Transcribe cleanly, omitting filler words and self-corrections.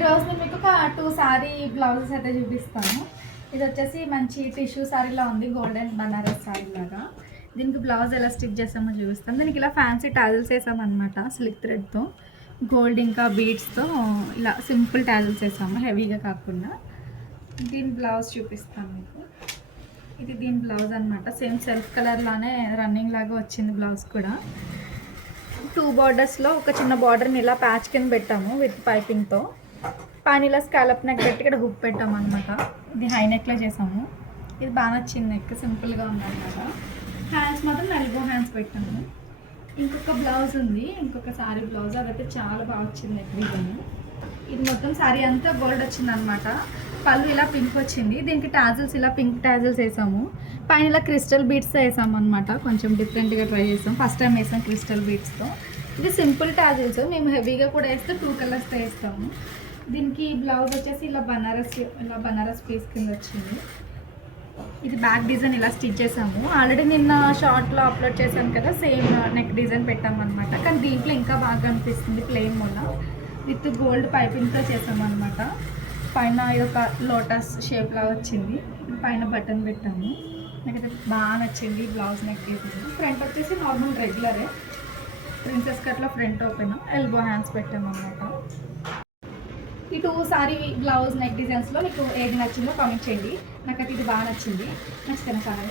ఈరోజు నేను మీకు ఒక 2 సారీ బ్లౌజెస్ అయితే చూపిస్తాను. ఇది వచ్చేసి మంచి టిష్యూ సారీలా ఉంది, గోల్డెన్ బనారస్ సారీ లాగా. దీనికి బ్లౌజ్ ఎలా స్టిచ్ చేస్తామో చూపిస్తాం. దీనికి ఇలా ఫ్యాన్సీ టాజిల్స్ వేసామన్నమాట, స్లిక్ థ్రెడ్తో, గోల్డ్ ఇంకా బీడ్స్తో ఇలా సింపుల్ టాజిల్స్ వేసాము, హెవీగా కాకుండా. దీని బ్లౌజ్ చూపిస్తాను మీకు. ఇది దీని బ్లౌజ్ అనమాట. సేమ్ సెల్ఫ్ కలర్లానే రన్నింగ్ లాగా వచ్చింది బ్లౌజ్ కూడా. 2 బార్డర్స్లో ఒక చిన్న బార్డర్ని ఇలా ప్యాచ్ కింద పెట్టాము విత్ పైపింగ్తో. పైన ఇలా స్కాలప్ నెక్ పెట్టి ఇక్కడ హుక్ పెట్టాము అనమాట. ఇది హై నెక్లో చేసాము. ఇది బాగా నచ్చింది, నెక్ సింపుల్గా ఉందన్నమాట. హ్యాండ్స్ మాత్రం ఎల్బో హ్యాండ్స్ పెట్టాము. ఇంకొక బ్లౌజ్ ఉంది, ఇంకొక సారీ బ్లౌజ్, అదైతే చాలా బాగా వచ్చింది నెక్ డిజైన్. ఇది మొత్తం సారీ అంతా గోల్డ్ వచ్చింది అనమాట. పళ్ళు ఇలా పింక్ వచ్చింది. దీనికి టాజిల్స్ ఇలా పింక్ టాజిల్స్ వేసాము. పైన ఇలా క్రిస్టల్ బీడ్స్తో వేసాము అనమాట. కొంచెం డిఫరెంట్గా ట్రై చేసాం, ఫస్ట్ టైం వేసాం క్రిస్టల్ బీడ్స్తో. ఇది సింపుల్ టాజిల్స్, మేము హెవీగా కూడా వేస్తే 2 కలర్స్తో వేస్తాము. దీనికి బ్లౌజ్ వచ్చేసి ఇలా బనారస్ పీస్ కింద వచ్చింది. ఇది బ్యాక్ డిజైన్ ఇలా స్టిచ్ చేసాము. ఆల్రెడీ నిన్న షార్ట్లో అప్లోడ్ చేశాను కదా, సేమ్ నెక్ డిజైన్ పెట్టాము అనమాట. కానీ దీంట్లో ఇంకా బాగా అనిపిస్తుంది ప్లెయిన్ మొన్న విత్ గోల్డ్ పైపింగ్తో చేసాము అనమాట. పైన ఇది ఒక లోటస్ షేప్ లాగా వచ్చింది. పైన బటన్ పెట్టాము. నాకైతే బాగా నచ్చింది బ్లౌజ్ నెక్ డిజైన్. ఫ్రంట్ వచ్చేసి నార్మల్ రెగ్యులరే, ప్రిన్సెస్ కట్లో ఫ్రంట్ ఓపెన్, ఎల్బో హ్యాండ్స్ పెట్టాము అనమాట. ఈ 2 సారీ బ్లౌజ్ నెక్ డిజైన్స్లో మీకు ఏది నచ్చిందో కామెంట్ చేయండి. నాకైతే ఇది బాగా నచ్చింది. నచ్చితే చాలా